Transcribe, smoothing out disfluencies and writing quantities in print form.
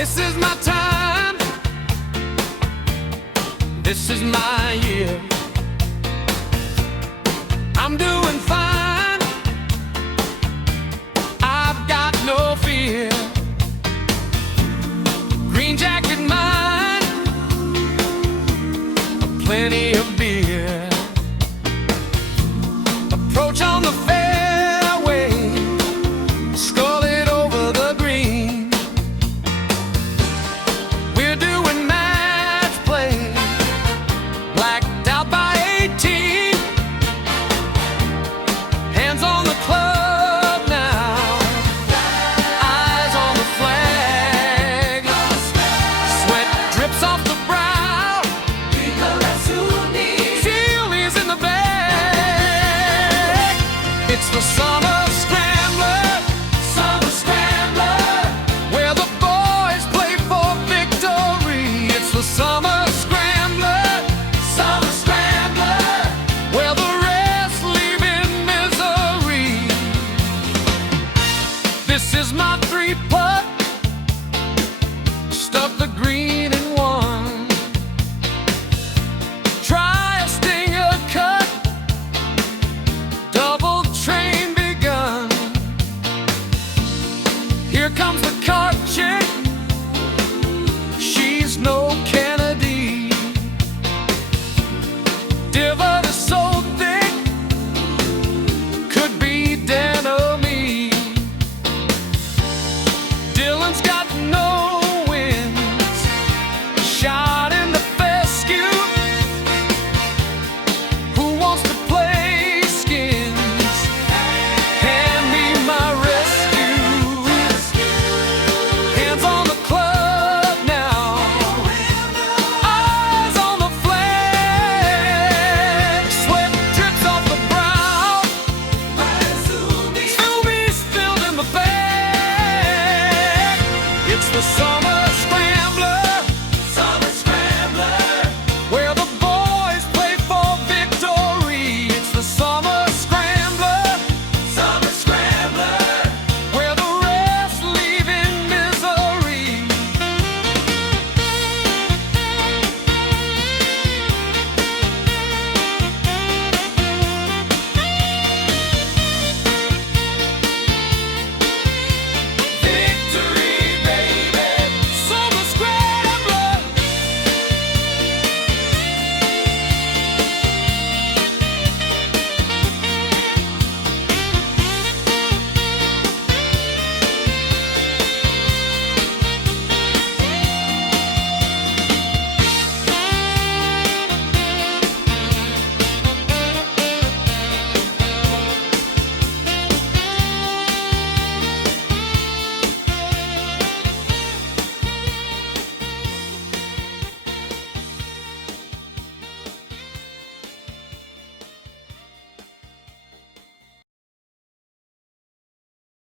This is my time, this is my year. I'm doing fine, I've got no fear. Green jacket mine, plenty of beer. Approach on the fairway, skull it over the green. We're doing match play, blacked out by 18. Hands on the club now, eyes on the flag. Sweat drips off the brow, feel is in the bag. It's the summer scrambler, where the boys play for victory. It's the summer scrambler, where the rest live in misery. This is my 3-putt, stuck the green in one. Try a stinger cut, double train begun. Here comes the car